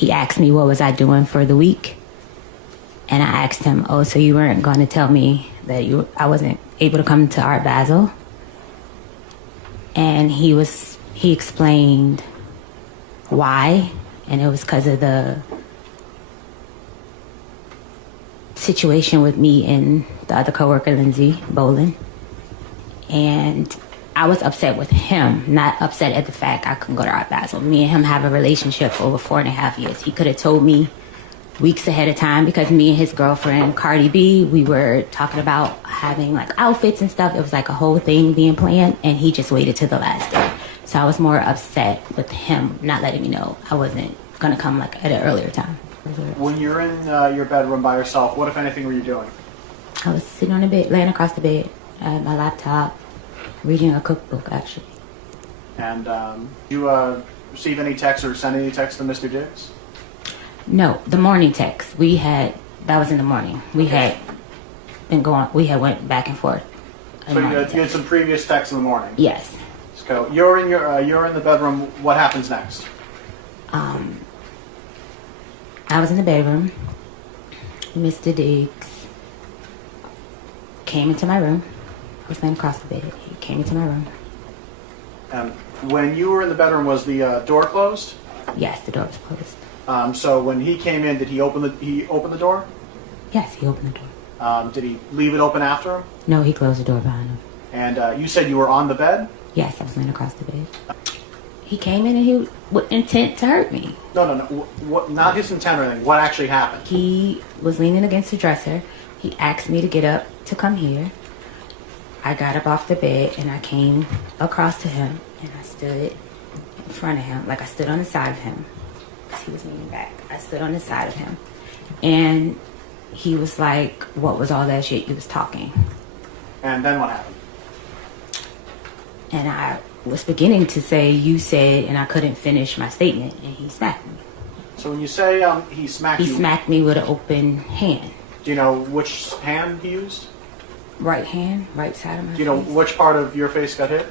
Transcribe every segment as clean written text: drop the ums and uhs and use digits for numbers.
he asked me what was I doing for the week. And I asked him, oh, so you weren't going to tell me that I wasn't able to come to Art Basel? And he explained why, and it was because of the situation with me and the other coworker, Lindsay Bolin. And I was upset with him, not upset at the fact I couldn't go to Art Basel. Me and him have a relationship for over 4.5 years. He could have told me weeks ahead of time, because me and his girlfriend, Cardi B, we were talking about having like outfits and stuff. It was like a whole thing being planned, and he just waited till the last day. So I was more upset with him not letting me know I wasn't going to come like at an earlier time. When you're in your bedroom by yourself, what, if anything, were you doing? I was sitting on the bed, laying across the bed, at my laptop, reading a cookbook, actually. And you receive any texts or send any texts to Mr. Diggs? No, the morning text that was in the morning. We had went back and forth. So you had some previous texts in the morning? Yes. So you're in the bedroom. What happens next? I was in the bedroom. Mr. Diggs came into my room. I was laying across the bed. He came into my room. When you were in the bedroom, was the door closed? Yes, the door was closed. So when he came in, did he open the door? Yes, he opened the door. Did he leave it open after him? No, he closed the door behind him. And you said you were on the bed? Yes, I was laying across the bed. He came in and he with intent to hurt me. No. What, not his intent or anything. What actually happened? He was leaning against the dresser. He asked me to get up to come here. I got up off the bed and I came across to him and I stood in front of him, like I stood on the side of him. He was leaning back. I stood on the side of him. And he was like, what was all that shit you was talking? And then what happened? And I was beginning to say, you said, and I couldn't finish my statement, and he smacked me. So when you say he smacked you... He smacked me with an open hand. Do you know which hand he used? Right hand, right side of my face. Do you know which part of your face got hit?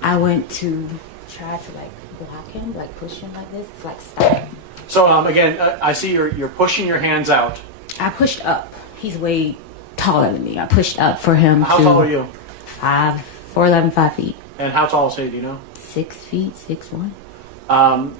I went to try to like block him, like push him like this, like stop. So again, I see you're pushing your hands out. I pushed up. He's way taller than me. I pushed up for him. How tall are you? 4'11", 5 feet. And how tall is he? Do you know? 6 feet, 6'1".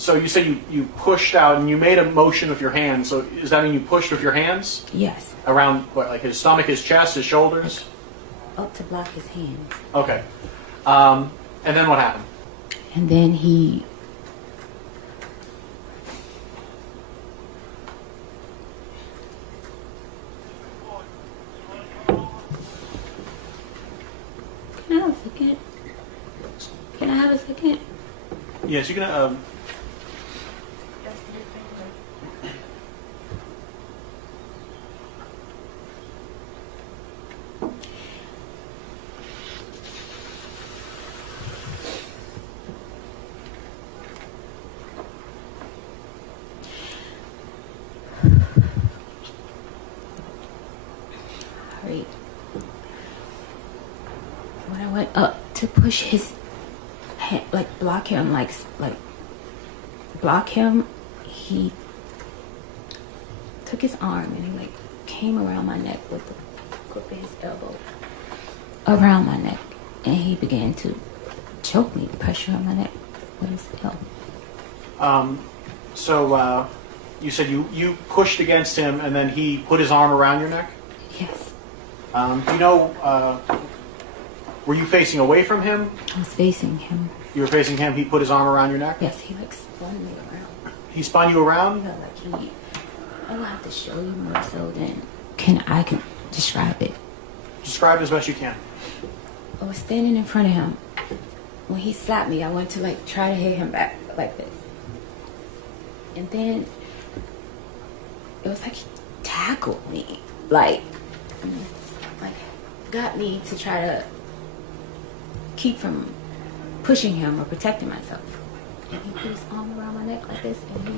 So you said you pushed out and you made a motion with your hands. So does that mean you pushed with your hands? Yes. Around what, like his stomach, his chest, his shoulders? Up to block his hands. Okay. And then what happened? And then he... Can I have a second? Can I have a second? Yes, you can... When I went up to push his hand, like block him, like block him, he took his arm and he like came around my neck with the grip of his elbow around my neck, and he began to choke me, pressure on my neck with his elbow. So you said you pushed against him and then he put his arm around your neck? Yes. Do you know, were you facing away from him? I was facing him. You were facing him, he put his arm around your neck? Yes, he like spun me around. He spun you around? Yeah, like he... I will have to show you more so than I can describe it. Describe it as best you can. I was standing in front of him. When he slapped me, I went to like try to hit him back like this. And then it was like he tackled me. Like got me to try to keep from pushing him or protecting myself. And he put his arm around my neck like this and he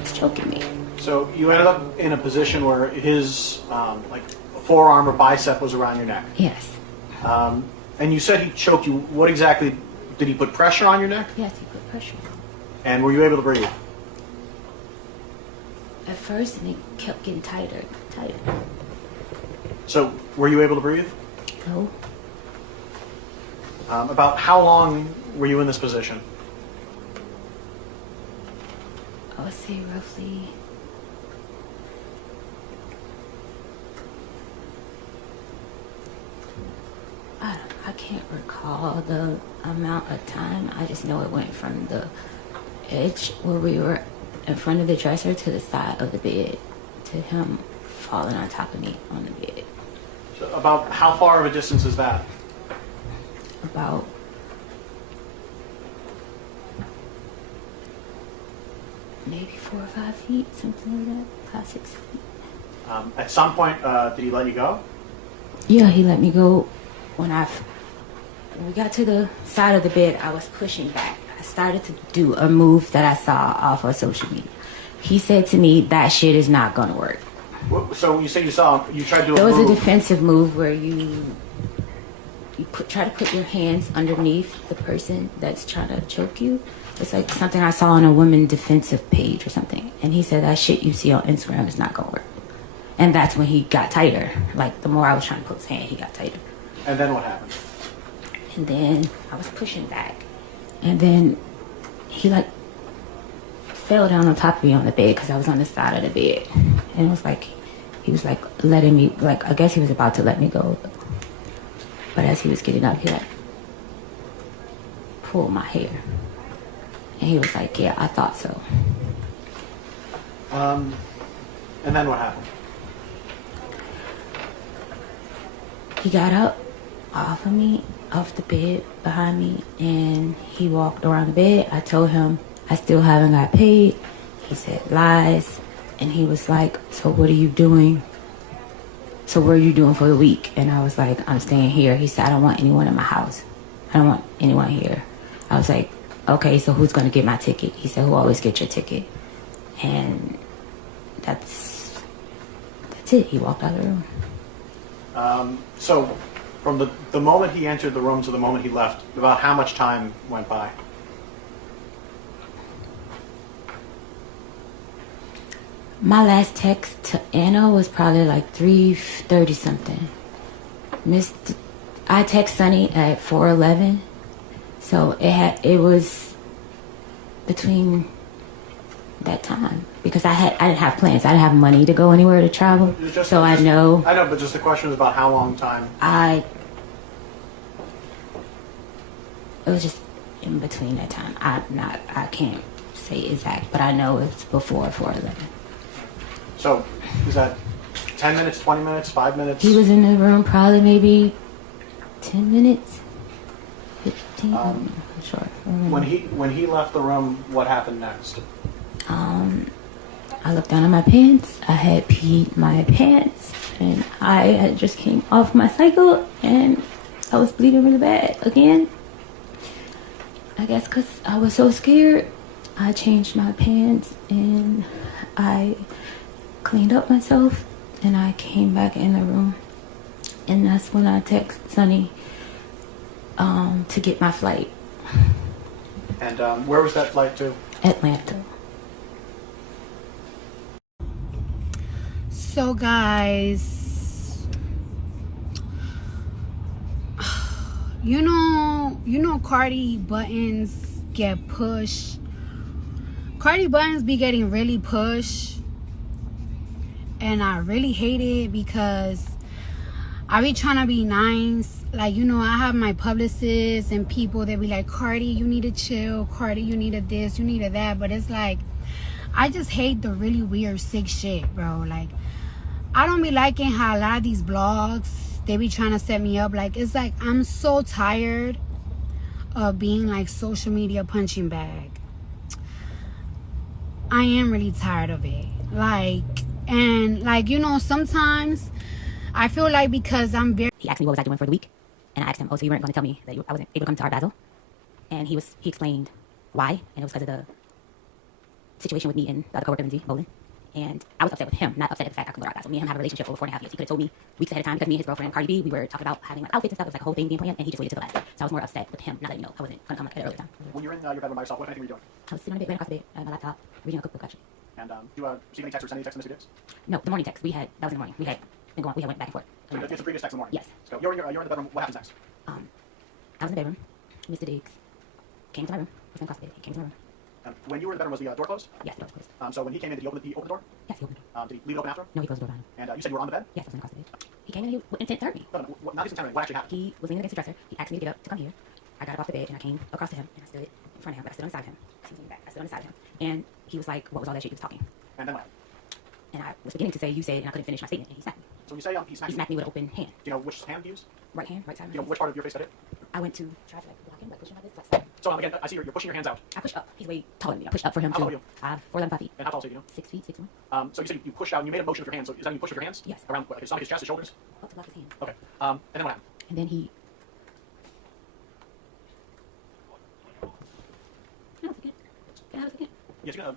was choking me. So you ended up in a position where his like forearm or bicep was around your neck? Yes. And you said he choked you. What exactly, did he put pressure on your neck? Yes, he put pressure. And were you able to breathe? At first, and it kept getting tighter, tighter. So, were you able to breathe? No. About how long were you in this position? I would say roughly I can't recall the amount of time. I just know it went from the edge where we were in front of the dresser to the side of the bed to him falling on top of me on the bed. So about how far of a distance is that? About maybe 4 or 5 feet, something like that, 5, 6 feet. At some point, did he let you go? Yeah, he let me go. When we got to the side of the bed, I was pushing back. I started to do a move that I saw off of social media. He said to me, that shit is not gonna work. So you say you tried to do There a was move. a defensive move where you try to put your hands underneath the person that's trying to choke you. It's like something I saw on a woman defensive page or something. And he said that shit you see on Instagram is not gonna work. And that's when he got tighter. Like the more I was trying to put his hand, he got tighter. And then what happened? And then I was pushing back. And then he like fell down on top of me on the bed because I was on the side of the bed. And it was like, he was like letting me, like, I guess he was about to let me go. But as he was getting up, he like pulled my hair. And he was like, yeah, I thought so. And then what happened? He got up off of me, off the bed behind me, and he walked around the bed. I told him I still haven't got paid. He said lies. And he was like, so what are you doing? So what are you doing for the week? And I was like, I'm staying here. He said, I don't want anyone in my house. I don't want anyone here. I was like, okay, so who's going to get my ticket? He said, who always gets your ticket? And that's it. He walked out of the room. So from the moment he entered the room to the moment he left, about how much time went by? My last text to Anna was probably like 3:30 something. I text Sunny at 4:11, so it was between that time because I didn't have plans. I didn't have money to go anywhere to travel, I know. I know, but just the question was about how long time. It was just in between that time. I can't say exact, but I know it's before 4:11. So, is that 10 minutes, 20 minutes, 5 minutes? He was in the room probably maybe 10 minutes, 15. I'm not sure. When he left the room, what happened next? I looked down at my pants. I had peed my pants, and I had just came off my cycle, and I was bleeding really bad again. I guess because I was so scared, I changed my pants, and I cleaned up myself, and I came back in the room, and that's when I text Sunny to get my flight. And where was that flight to? Atlanta. So guys, you know Cardi buttons get pushed. Cardi buttons be getting really pushed, and I really hate it because I be trying to be nice. Like, I have my publicists and people that be like, Cardi, you need to chill. Cardi, you need to this, you need to that. But it's like, I just hate the really weird, sick shit, bro. Like, I don't be liking how a lot of these blogs, they be trying to set me up. Like, it's like, I'm so tired of being like social media punching bag. I am really tired of it. Like, and like, sometimes I feel like because I'm very... He asked me what was I doing for the week, and I asked him, oh, so you weren't going to tell me that I wasn't able to come to Art Basel? And he explained why, and it was because of the situation with me and the other coworker, Lindsay Bolin. And I was upset with him, not upset at the fact I couldn't go to art battle. Me and him have a relationship for over 4.5 years. He could have told me weeks ahead of time because me and his girlfriend Cardi B, we were talking about having like outfits and stuff. It was like a whole thing being planned, and he just waited till the last day. So I was more upset with him, not letting me know I wasn't gonna come like at an early time. When you're in your bedroom by yourself, what kind of thing were you doing? I was sitting on the bed, laying across the bed, my laptop, reading a cookbook actually. And do you receive any text or send any text to Mr. Diggs? No, the morning text we had, that was in the morning. We had been going, we had went back and forth. So it's a previous text in the morning? Yes. So you're in the bedroom, what happens next? I was in the bedroom. Mr. Diggs came to my room. He was across the bed. He came to my room. When you were in the bedroom, was the door closed? Yes, the door was closed. So when he came in, did he open the door? Yes, he opened the door. Did he leave it open after him? No, he closed the door behind him. And you said you were on the bed? Yes, I was across the bed. He came in and he intent me. No, not just intimidating. What actually happened? He was leaning against the dresser. He asked me to get up to come here. I got up off the bed and I came across to him and I stood in front of him, but I stood on the side of him. He was in the back. I stood on the side of him. And he was like, what was all that shit? He was talking. And then what? And I was beginning to say, you said, and I couldn't finish my statement, and he smacked me. So you say he smacked He smacked me with an open hand. Do you know which hand he used? Right hand, right side. Do you know which part of your face got hit? I went to try to like block him, like push him like this, like slap him. So again, I see you're pushing your hands out. I pushed up. He's way taller than me. I pushed up for him How tall too. are you? 4'11", 5 feet. And how tall is he, do you know? 6 feet, 6'1". So you said you pushed out and you made a motion with your hands. So is that when you pushed with your hands? Yes. Around his stomach, his chest, his shoulders? Up to block his hand. Okay. And then what happened? And then he... Can I have a second? Can I have a second? Yes, you can.